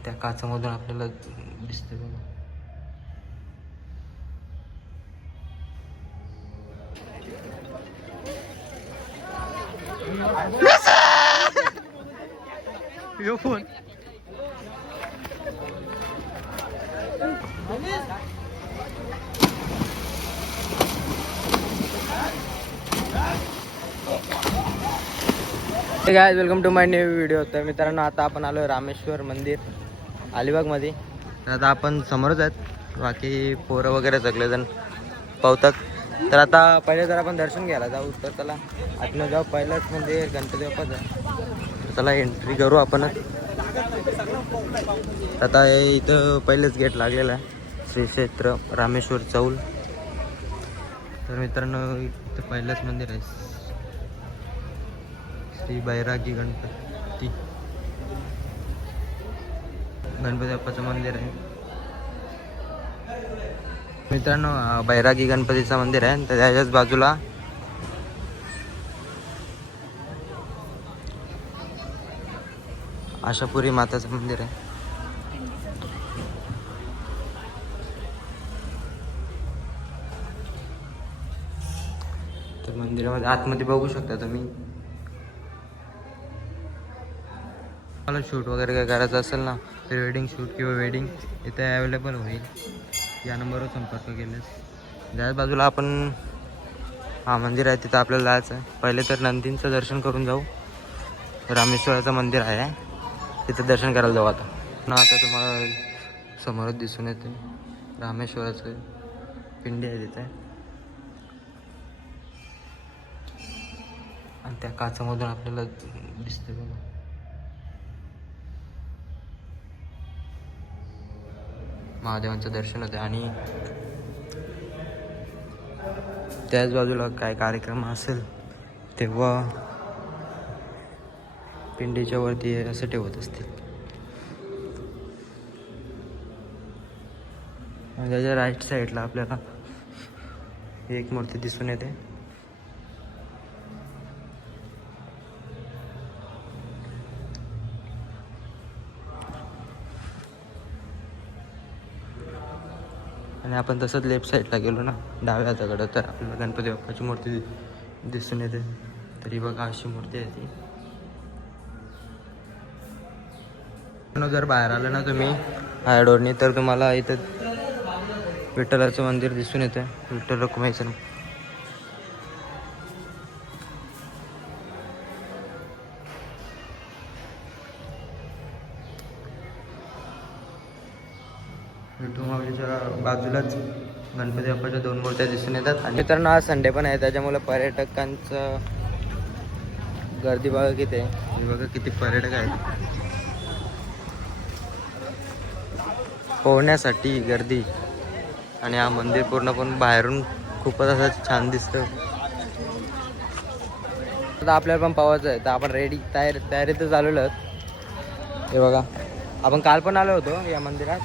आणि त्या काचामधून आपल्याला दिसते बघा. Yo phone guys, welcome to my new video. तर मित्रांनो, आता आपण आलो रामेश्वर मंदिर अलिबागमध्ये. तर आता आपण समोरच आहेत, बाकी पोरं वगैरे सगळेजण पावतात. तर आता पहिले जर आपण दर्शन घ्यायला जाऊ, तर चला आतनं जाऊ. पहिलंच म्हणजे गणपती बाप्पाचं आहे, तर चला एंट्री करू आपणच. आता इथं पहिलेच गेट लागलेलं आहे, श्री क्षेत्र रामेश्वर चौल. तर मित्रांनो, इथं पहिलंच मंदिर आहे, श्री बैरागी गणपती बाप्पाचं मंदिर आहे. मित्रांनो, बैरागी गणपतीचं मंदिर आहे. तर त्याच्याच बाजूला आशापुरी माताचं मंदिर आहे. तर मंदिरामध्ये आतमध्ये बघू शकता तुम्ही. मला शूट वगैरे काय करायचं असेल ना, प्री वेडिंग शूट किंवा वेडिंग इथे अवेलेबल होईल. या नंबरवर संपर्क केल्यास. त्याच बाजूला आपण मंदिर आहे, तिथं आपल्याला जायचं आहे. पहिले तर नंदींचं दर्शन करून जाऊ. रामेश्वराचं मंदिर आहे, तिथं दर्शन करायला जाऊ. आता तुम्हाला समोरच दिसून येते रामेश्वराचं पिंडी आहे तिथे. आणि त्या काचामधून आपल्याला दिसते बघा. महादेवांचं दर्शन होते. आणि त्याच बाजूला काय कार्यक्रम असेल तेव्हा पिंडीच्या वरती असं ठेवत असतील. त्याच्या राईट साईडला आपल्याला एक मूर्ती दिसून येते. आणि आपण तसंच लेफ्ट साईडला गेलो ना, डाव्या हाताकडं, तर आपल्याला गणपती बाप्पाची मूर्ती दिसून येते. तरी बघा, अशी मूर्ती आहे ती. जर बाहेर आलं ना तुम्ही आयडोरनी, तर तुम्हाला इथं विठ्ठलाचं मंदिर दिसून येतं, विठ्ठल रखुमाईचं. विठू माऊलीच्या बाजूलाच गणपती बाप्पाच्या 2 मूर्त्या दिसून येतात. आणि मित्रांनो, आज संडे पण आहे, त्याच्यामुळे पर्यटकांचं गर्दी बघा किती आहे. बघा किती पर्यटक आहेत, पोहण्यासाठी गर्दी. आणि हा मंदिर पूर्ण पण बाहेरून खूपच असं छान दिसतं. आता आपल्याला पण पावायचं आहे, तर आपण रेडी तयारीतच आलेलो आहोत. हे बघा, आपण काल पण आलो होतो या मंदिरात,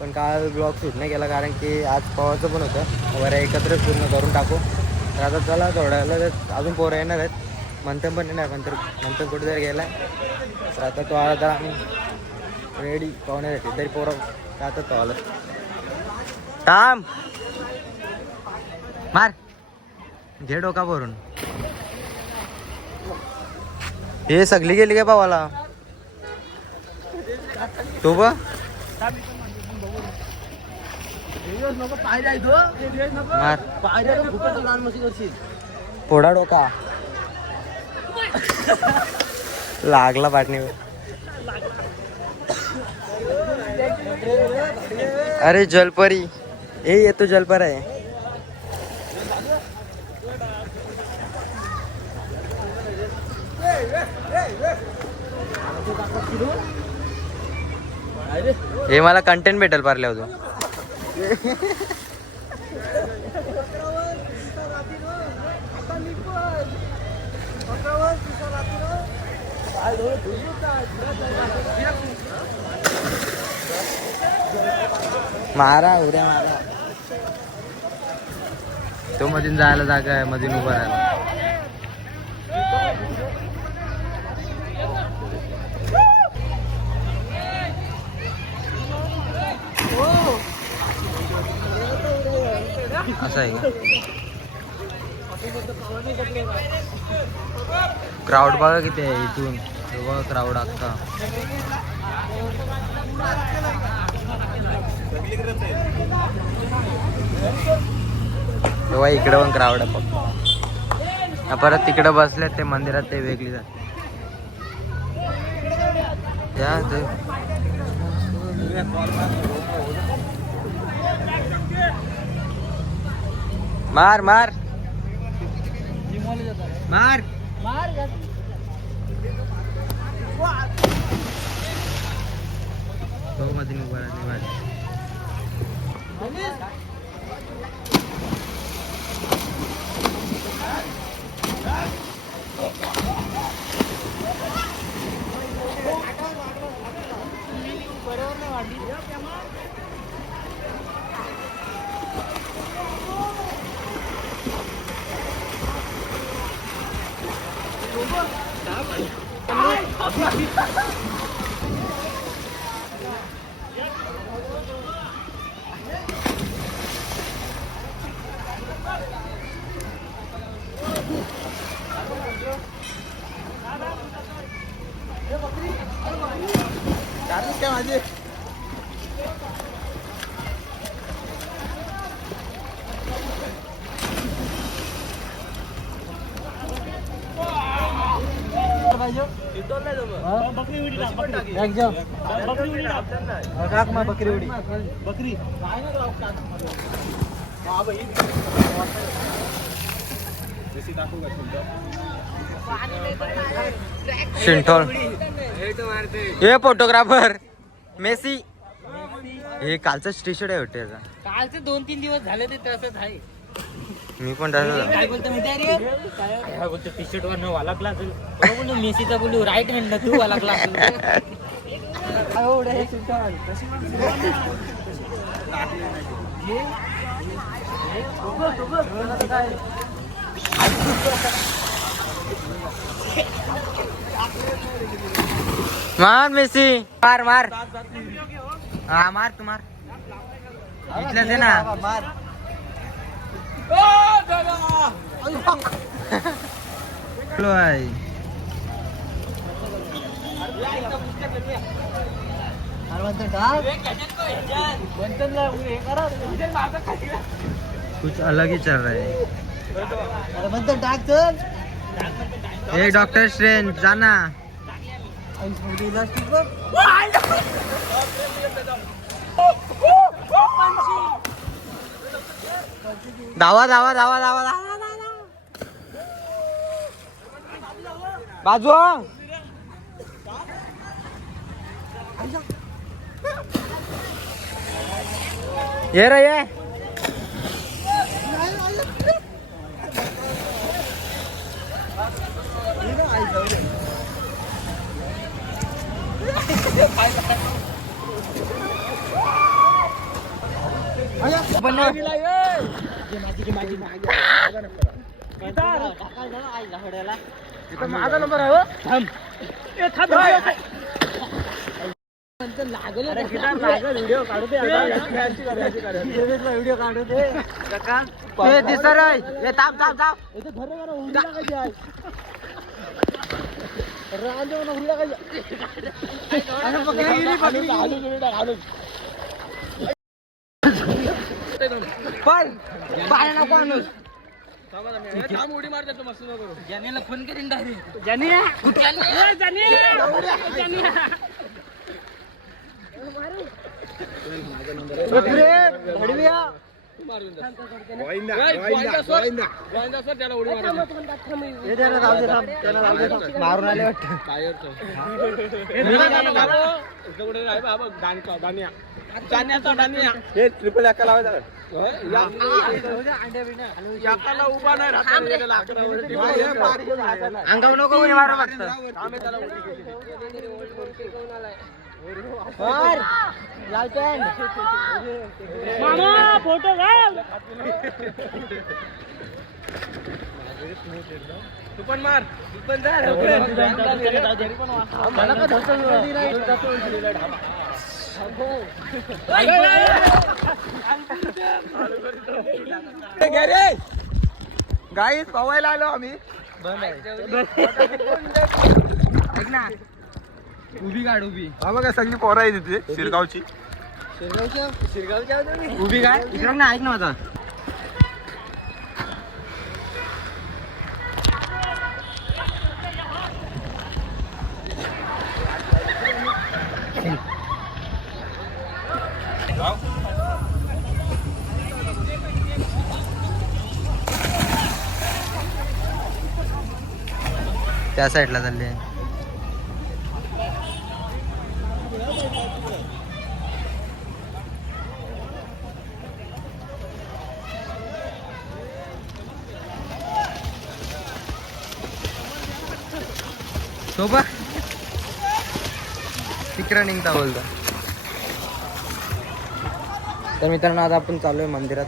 पण काल ब्लॉग शूट नाही केला, कारण की आज पावायचं पण होतं. वगैरे एकत्र पूर्ण करून टाकू. तर आता चला, थोड्या वेळेला अजून पोरं येणार आहेत. मंथन पण येणार, मंथन कुठेतरी गेला आहे. तर आता तो आला तर आम्ही रेडी पाहुण्यासाठी. तरी पोरं राहतात तो आलं. थांब, मार, घे डोका भरून. हे सगळी गेली काय पावाला? तू बघ, फोडा डोका. लागला पाटणीवर. अरे जलपरी, हे येतो जलपर आहे. हे मला कंटेंट भेटेल पारल्या होतो. मारा उद्या मारा. तो मधून जायला जागा आहे, मधून उभा राहायला. असं आहे का? क्राऊड बघा किती आहे इथून, बघा क्राऊड अख्खा. तेव्हा इकडे पण क्राऊड आहे फक्त. परत तिकडे बसले ते मंदिरात, ते वेगळी जात या ते. मार मार मार बहुमती मुबारक. माझे बकरी शिंटोल हे फोटोग्राफर मेसी. हे कालचं टी शर्ट आहे वाटतं याचा. कालचे 2-3 दिवस झाले ते तसंच आहे. मी पण तसंच. काय बोलतो माहिती आहे रे? काय बोलतो टी शर्ट वर वाला क्लास बोलू मेसीचा बोलू राईट हँड तू वाला क्लास. मार मेसी, मार मार. हा मार तू मार. इथलंच आहे ना. कुछ अलग ही चल रहा है. ए डॉक्टर स्ट्रेंज जाना. धावा धावा धावा धावा धावा. बाजू ये रे ये. माझा नंबर आहे. व्हिडिओ काढू दे. व्हिडिओ काढू दे. दिसर आहे. थांब थांब थांब. पण पाय नको आणूस. उडी मारतो मस्त नको. जानेला फोन करीन डायरेक्ट. जानिया मारून आले वाटत. हे ट्रिपल एका लावायचा. अंगावर नको कोणी मारू फक्त. लाल पॅन मामा फोटो घाल. तू पण मार. तू पण जा. गाईस पवायला आलो आम्ही. उभी काढ उभी. हा बघा सगळी पोरं आहे तिथे शिरगावची. उभी काय इकडे ना, ऐक ना माझा. त्या साईडला चालले. सोबत तिकडं निघता बोलतो. तर मित्रांनो आता आपण चाललोय मंदिरात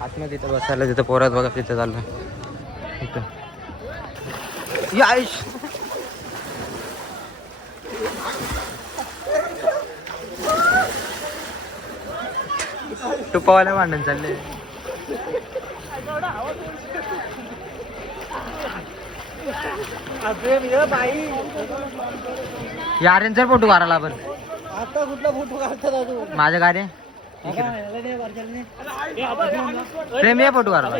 आतमध्ये. तिथं बसायला तिथं पोरात बघा तिथं चाललोय. इथं याश तुपावाला भांडण चालले. यारेंचा फोटो काढायला आपण. आता कुठला फोटो काढतात माझ्या गाडी प्रेम या फोटो काढायला.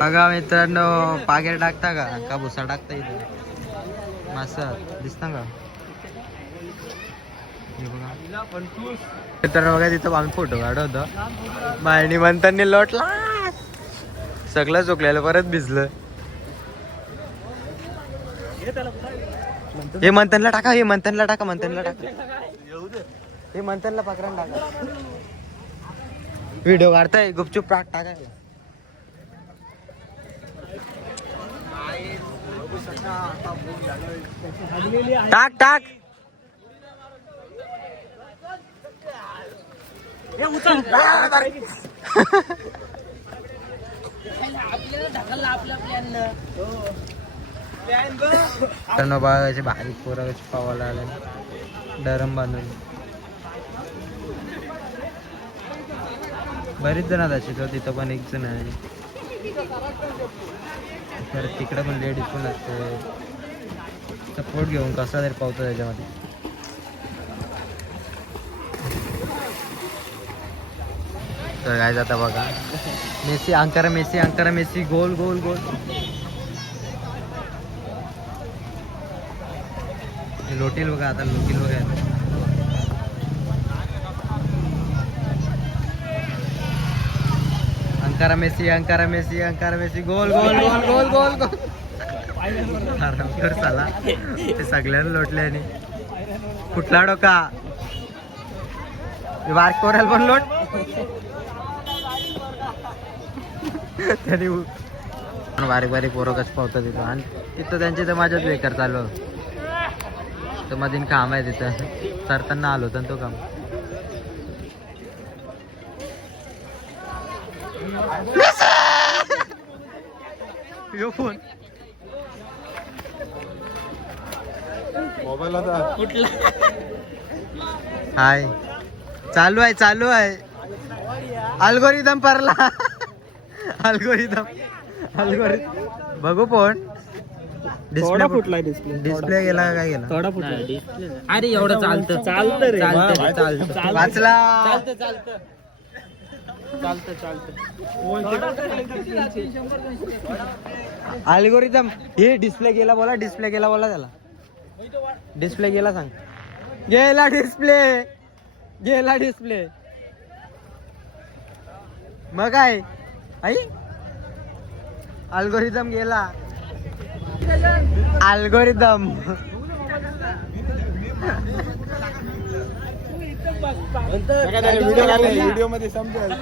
बघा मित्रांनो पागेर टाकता का भुसा टाकता इथे मासा दिसता का. हे बघा मित्रांनो बघा तिथं आम्ही फोटो काढत होतो. मायनी म्हणताना लोटला सगळं चुकलेलं परत भिजलं. हे मंथनला टाका, हे मंथनला टाका, मंथनला टाका, हे मंथनला पकडून टाका. व्हिडिओ काढताय गुपचूप टाका. टाक टाक. बागाचे बारीक पोराचे पावाला आले डरम बांधून. बरीच जण अशी तर तिथं पण एक जण आहे. तर तिकडं पण लेडीज पण असते. सपोर्ट घेऊन कसा तरी पावतो त्याच्यामध्ये. तर काय जाता बघा Messi Ankara Messi Ankara Messi goal goal goal. लोटील बघा आता लोटील बघा. Ankara Messi Ankara Messi Ankara Messi goal goal goal goal goal goal. चला ते सगळ्यांना लोटले. आणि कुठला डोका बारक कोराल पण लोट. त्यांनी बारीक बारीक पोरं कसं पावतात तिथं. आणि तिथं त्यांची तर माझ्याच बेकार चालू. तर मधीन काम आहे तिथं सरताना आलो होतं तो काम. यो फोन मोबाईल आता कुठला हाय चालू आहे चालू आहे. अल्गोरिदम परला. अल्गोरिदम अल्गोरिदम बघू फोन. डिस्प्ले फुटलाय. डिस्प्ले गेला का काय गेला. थोडा फुटला. अरे एवढं चालतं चालतं रे. चालतं वाचला. चालतं चालतं चालतं. अल्गोरिदम हे डिस्प्ले गेला बोला. डिस्प्ले गेला बोला त्याला. डिस्प्ले गेला सांग. गेला डिस्प्ले गेला डिस्प्ले. मग काय आई अल्गोरिदम गेला. अल्गोरिदम व्हिडिओ मध्ये समजेल.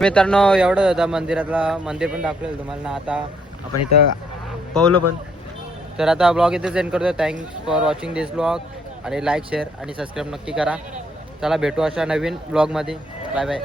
मित्रांनो एवढं होतं मंदिरातला. मंदिर पण दाखवलं तुम्हाला ना. आता आपण इथं पावलं पण. तर आता ब्लॉग इथे सेंड करतो. Thanks for watching this blog. आणि लाईक शेअर आणि सबस्क्राईब नक्की करा. चला भेटू अशा नवीन ब्लॉगमध्ये. Bye bye.